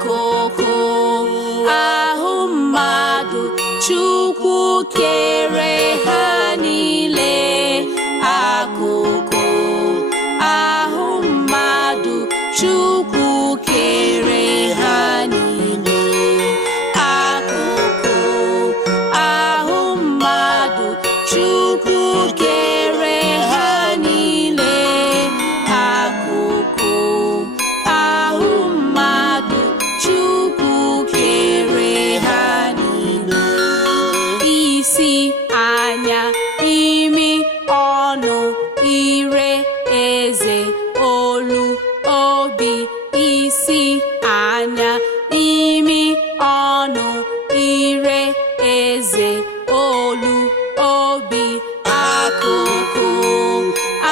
akụkụ ahụ mmadụ Chukwu kere ha niile. Akụkụ ahụ mmadụ Chukwu kere ha niile. Akụkụ ahụ mmadụ Chukwu kere ha niile. Akụkụ ahụ mmadụ Chukwu kere ha niile. Isi, anya, imi, ọnụ, ire, eze, olu, obi. Isi, anya, imi, ọnụ, ire, eze, olu, obi. Akụkụ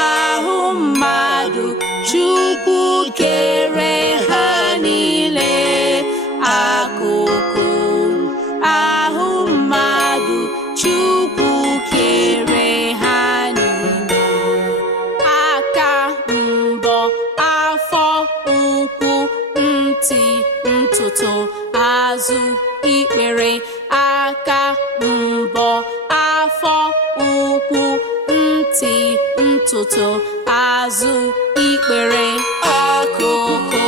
ahụ mmadụ Chukwu kere ha niile. Akụkụ ahụ mmadụ Chukwu kere ha niile. Aka, mbọ, afọ, ụkwụ, ntị, ntụtụ, azụ, ikpere. Aka, mbọ, afọ, ụkwụ, ntị, ntụtụ, azụ, ikpere. Akụkụ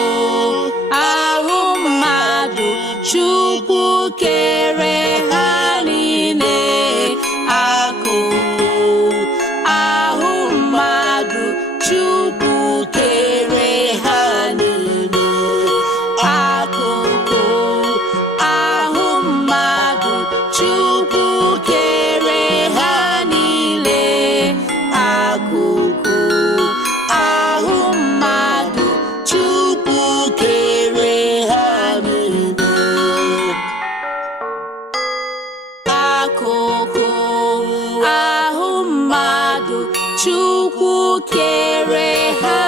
ahụ mmadụ Chukwu kere ha niile. Akụkụ ahụ mmadụ Chukwu kere ha niile. Akụkụ ahụ mmadụ Chukwu kere ha niile. Akụkụ ahụ mmadụ Chukwu kere ha niile. Akụkụ ahụ mmadụ Chukwu kere ha